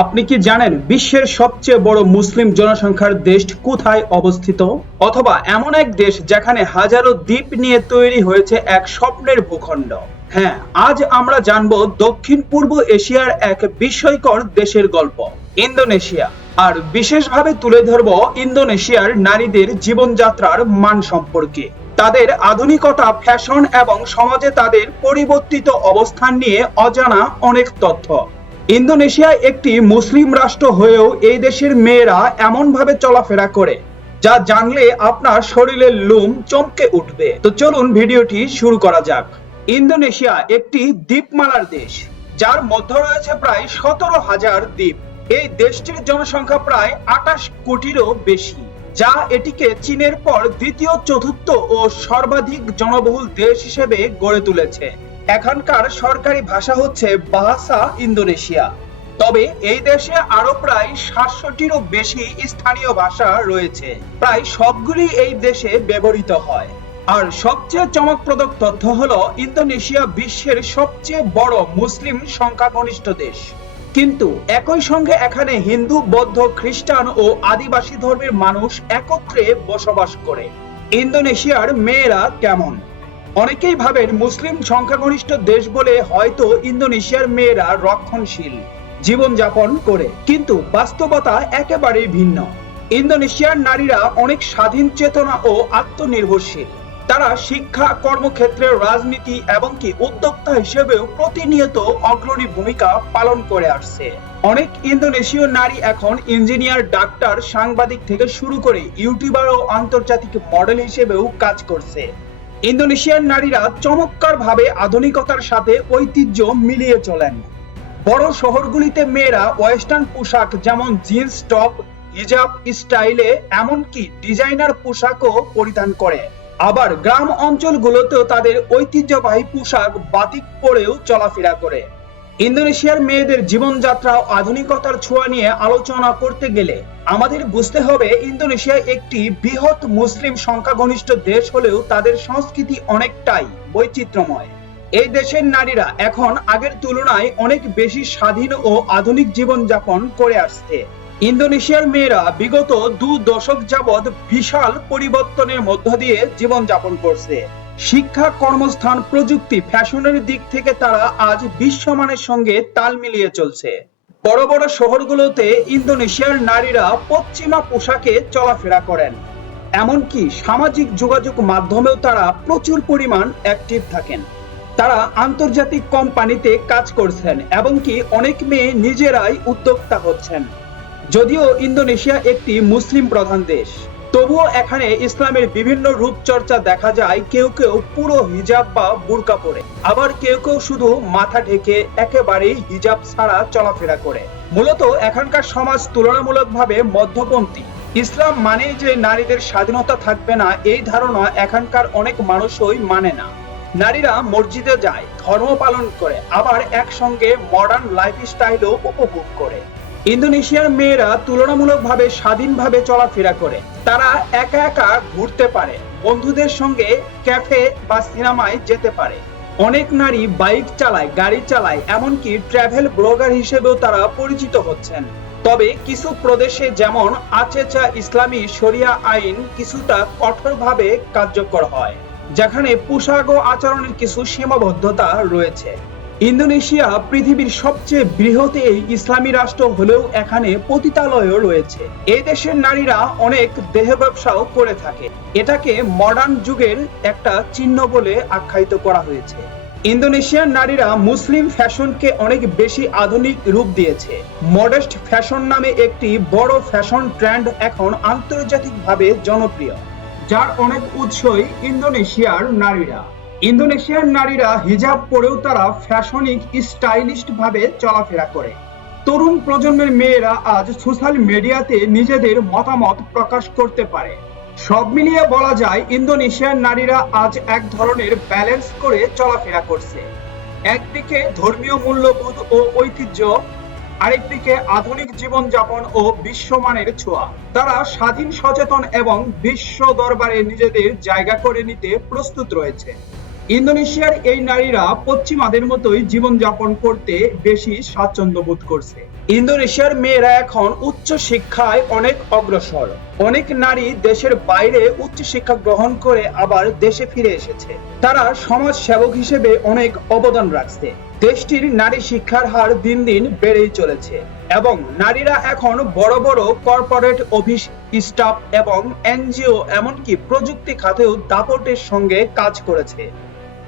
আপনি কি জানেন বিশ্বের সবচেয়ে বড় মুসলিম জনসংখ্যার দেশ কোথায় অবস্থিত? অথবা এমন এক দেশ যেখানে হাজারো দ্বীপ নিয়ে তৈরি হয়েছে এক স্বপ্নের ভূখণ্ড। হ্যাঁ আজ আমরা জানব দক্ষিণ পূর্ব এশিয়ার এক বিস্ময়কর দেশের গল্প, ইন্দোনেশিয়া। আর বিশেষভাবে তুলে ধরব ইন্দোনেশিয়ার নারীদের জীবনযাত্রার মান সম্পর্কে। তাদের আধুনিকতা ফ্যাশন এবং সমাজে তাদের পরিবর্তিত অবস্থান নিয়ে অজানা অনেক তথ্য। ইন্দোনেশিয়া একটি মুসলিম রাষ্ট্র হয়েও এই দেশের মেয়েরা এমনভাবে চলাফেরা করে, যা জানলে আপনার শরীরের লুম চমকে উঠবে। তো চলুন ভিডিওটি শুরু করা যাক। ইন্দোনেশিয়া একটি দ্বীপমালার দেশ, যার মধ্যে রয়েছে প্রায় সতেরো হাজার দ্বীপ। এই দেশটির জনসংখ্যা প্রায় আটাশ কোটিরও বেশি, যা এটিকে চীনের পর দ্বিতীয় চতুর্থ ও সর্বাধিক জনবহুল দেশ হিসেবে গড়ে তুলেছে। এখানকার সরকারি ভাষা হচ্ছে বাহাসা ইন্দোনেশিয়া। তবে এই দেশে আরও প্রায় সাতশোটিরও বেশি স্থানীয় ভাষা রয়েছে। প্রায় সবগুলি এই দেশে ব্যবহৃত হয়। আর সবচেয়ে চমকপ্রদ তথ্য হলো, ইন্দোনেশিয়া বিশ্বের সবচেয়ে বড় মুসলিম সংখ্যাগরিষ্ঠ দেশ। কিন্তু একই সঙ্গে এখানে হিন্দু, বৌদ্ধ, খ্রিস্টান ও আদিবাসী ধর্মের মানুষ একত্রে বসবাস করে। ইন্দোনেশিয়ার মেয়েরা কেমন? অনেকেই ভাবেন মুসলিম সংখ্যাগরিষ্ঠ দেশ বলে হয়তো ইন্দোনেশিয়ার মেয়েরা রক্ষণশীল, জীবনযাপন করে। কিন্তু বাস্তবতা একেবারেই ভিন্ন। ইন্দোনেশিয়ার নারীরা অনেক স্বাধীন চেতনা ও আত্মনির্ভরশীল। তারা শিক্ষা, কর্মক্ষেত্রে রাজনীতি এবং কি উদ্যোক্তা হিসেবেও প্রতিনিয়ত অগ্রণী ভূমিকা পালন করে আসছে। অনেক ইন্দোনেশীয় নারী এখন ইঞ্জিনিয়ার, ডাক্তার, সাংবাদিক থেকে শুরু করে ইউটিউবার ও আন্তর্জাতিক মডেল হিসেবেও কাজ করছে। ইন্দোনেশিয়ার নারীরা চমৎকার ভাবে আধুনিকতার সাথে ঐতিহ্য মিলিয়ে চলেন। বড় শহরগুলিতে মেয়েরা ওয়েস্টার্ন পোশাক যেমন জিন্স, টপ, হিজাব স্টাইলে এমনকি ডিজাইনার পোশাকও পরিধান করে। আবার গ্রাম অঞ্চলগুলোতেও তাদের ঐতিহ্যবাহী পোশাক বাতিক পরেও চলাফেরা করে। ইন্দোনেশিয়ার মেয়েদের জীবনযাত্রা ও আধুনিকতার ছোঁয়া নিয়ে আলোচনা করতে গেলে আমাদের বুঝতে হবে ইন্দোনেশিয়া একটি বৃহৎ মুসলিম সংখ্যাগরিষ্ঠ দেশ হলেও তাদের সংস্কৃতি অনেকটাই বৈচিত্র্যময়। এই দেশের নারীরা এখন আগের তুলনায় অনেক বেশি স্বাধীন ও আধুনিক জীবনযাপন করে আসছে। ইন্দোনেশিয়ার মেয়েরা বিগত দু দশক যাবৎ বিশাল পরিবর্তনের মধ্য দিয়ে জীবনযাপন করছে। শিক্ষা কর্মস্থান প্রযুক্তি ফ্যাশনের দিক থেকে তারা আজ বিশ্বমানের সঙ্গে তাল মিলিয়ে চলছে। বড় বড় শহরগুলোতে ইন্দোনেশিয়ার নারীরা পশ্চিমা পোশাকে চলাফেরা করেন। এমনকি সামাজিক যোগাযোগ মাধ্যমেও তারা প্রচুর পরিমাণ অ্যাক্টিভ থাকেন। তারা আন্তর্জাতিক কোম্পানিতে কাজ করছেন এবং কি অনেক মেয়ে নিজেরাই উদ্যোক্তা হচ্ছেন। যদিও ইন্দোনেশিয়া একটি মুসলিম প্রধান দেশ। তবুও এখানে ইসলামের বিভিন্ন রূপচর্চা দেখা যায়, কেউ কেউ পুরো হিজাব বা বুরকা পরে। আবার কেউ কেউ শুধু মাথা ঢেকে একেবারেই হিজাব ছাড়া চলাফেরা করে। মূলত এখানকার সমাজ তুলনামূলকভাবে মধ্যপন্থী। ইসলাম মানেই যে নারীদের স্বাধীনতা থাকবে না, এই ধারণা এখানকার অনেক মানুষই মানে না। নারীরা মসজিদে যায়, ধর্ম পালন করে, আবার একসঙ্গে মডার্ন লাইফস্টাইলও উপভোগ করে। ইন্দোনেশিয়ার মেয়েরা তুলনামূলকভাবে স্বাধীনভাবে চলাফেরা করে। তারা একা একা ঘুরতে পারে, বন্ধুদের সঙ্গে ক্যাফে বা সিনেমায় যেতে পারে। অনেক নারী বাইক চালায়, গাড়ি চালায়, এমনকি ট্রাভেল ব্লগার হিসেবেও তারা পরিচিত হচ্ছেন। তবে কিছু প্রদেশে যেমন আচেচা ইসলামী শরিয়া আইন কিছুটা কঠোরভাবে কার্যকর হয়, যেখানে পোশাক ও আচরণের কিছু সীমাবদ্ধতা রয়েছে। ইন্দোনেশিয়া পৃথিবীর সবচেয়ে বৃহৎ এই ইসলামী রাষ্ট্র হলেও এখানে পতিতালয়ও রয়েছে। এই দেশের নারীরা অনেক দেহ ব্যবসাও করে থাকে। এটাকে মডার্ন যুগের একটা চিহ্ন বলে আখ্যায়িত করা হয়েছে। ইন্দোনেশিয়ার নারীরা মুসলিম ফ্যাশনকে অনেক বেশি আধুনিক রূপ দিয়েছে। মডেস্ট ফ্যাশন নামে একটি বড় ফ্যাশন ট্রেন্ড এখন আন্তর্জাতিকভাবে জনপ্রিয়, যার অনেক উৎসই ইন্দোনেশিয়ার নারীরা। ইন্দোনেশিয়ার নারীরা হিজাব পরেও তারা ফ্যাশনিক, স্টাইলিস্ট ভাবে চলাফেরা করে। তরুণ প্রজন্মের মেয়েরা আজ সোশ্যাল মিডিয়াতে নিজেদের মতামত প্রকাশ করতে পারে। সব মিলিয়ে বলা যায়, ইন্দোনেশিয়ার নারীরা আজ এক ধরনের ব্যালেন্স করে চলাফেরা করছে। একদিকে ধর্মীয় মূল্যবোধ ও ঐতিহ্য, আরেকদিকে আধুনিক জীবনযাপন ও বিশ্বমানের ছোঁয়া। তারা স্বাধীন, সচেতন এবং বিশ্ব দরবারে নিজেদের জায়গা করে নিতে প্রস্তুত রয়েছে। ইন্দোনেশিয়ার এই নারীরা পশ্চিমাদের মতোই জীবনযাপন করতে বেশি স্বাচ্ছন্দ্য বোধ করছে। ইন্দোনেশিয়ার মেয়েরা এখন উচ্চ শিক্ষায় অনেক অগ্রসর। অনেক নারী দেশের বাইরে উচ্চ শিক্ষা গ্রহণ করে আবার দেশে ফিরে এসেছে। তারা সমাজ সেবক হিসেবে অনেক অবদান রাখছে। দেশটির নারী শিক্ষার হার দিন দিন বেড়েই চলেছে এবং নারীরা এখন বড় বড় কর্পোরেট অফিস, স্টাফ এবং এনজিও এমনকি প্রযুক্তি খাতেও দাপটের সঙ্গে কাজ করেছে।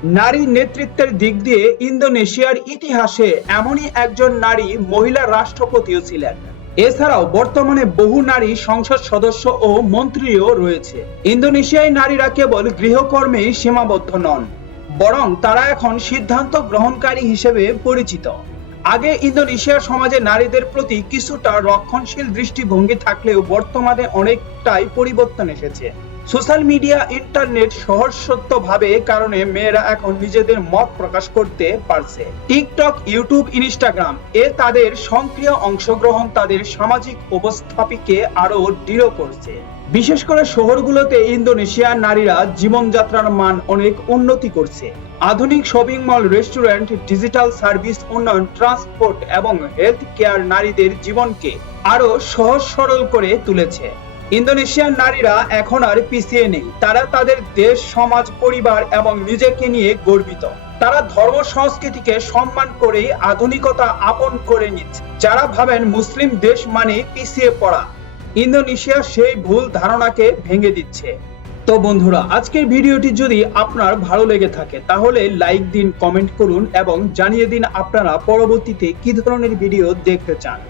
নারী নেতৃত্বের দিক দিয়ে ইন্দোনেশিয়ার ইতিহাসে এমনই একজন নারী মহিলা রাষ্ট্রপতিও ছিলেন। এছাড়াও বর্তমানে বহু নারী সংসদ সদস্য ও মন্ত্রীও রয়েছে। ইন্দোনেশিয়ায় নারীরা কেবল গৃহকর্মেই সীমাবদ্ধ নন, বরং তারা এখন সিদ্ধান্ত গ্রহণকারী হিসেবে পরিচিত। আগে ইন্দোনেশিয়ার সমাজে নারীদের প্রতি কিছুটা রক্ষণশীল দৃষ্টিভঙ্গি থাকলেও বর্তমানে অনেকটাই পরিবর্তন এসেছে। সোশ্যাল মিডিয়া, ইন্টারনেট সহজসত্যভাবে কারণে মেয়েরা এখন নিজেদের মত প্রকাশ করতে পারছে। টিকটক, ইউটিউব, ইনস্টাগ্রাম, এ তাদের সক্রিয় অংশগ্রহণ তাদের সামাজিক উপস্থাপিকে আরও দৃঢ় করছে। বিশেষ করে শহরগুলোতে ইন্দোনেশিয়ার নারীরা জীবনযাত্রার মান অনেক উন্নতি করছে। আধুনিক shopping mall, restaurant, digital service, উন্নয়ন, ট্রান্সপোর্ট এবং হেলথ কেয়ার নারীদের জীবনকে আরও সহজ সরল করে তুলেছে। ইন্দোনেশিয়ান নারীরা এখন আর পিছিয়ে নেই। তারা তাদের দেশ, সমাজ, পরিবার এবং নিজেকে নিয়ে গর্বিত। তারা ধর্ম, সংস্কৃতিকে সম্মান করেই আধুনিকতা আপন করে নিচ্ছে। যারা ভাবেন মুসলিম দেশ মানে পিছিয়ে পড়া, ইন্দোনেশিয়া সেই ভুল ধারণাকে ভেঙে দিচ্ছে। তো বন্ধুরা, আজকের ভিডিওটি যদি আপনার ভালো লেগে থাকে, তাহলে লাইক দিন, কমেন্ট করুন এবং জানিয়ে দিন আপনারা পরবর্তীতে কি ধরনের ভিডিও দেখতে চান।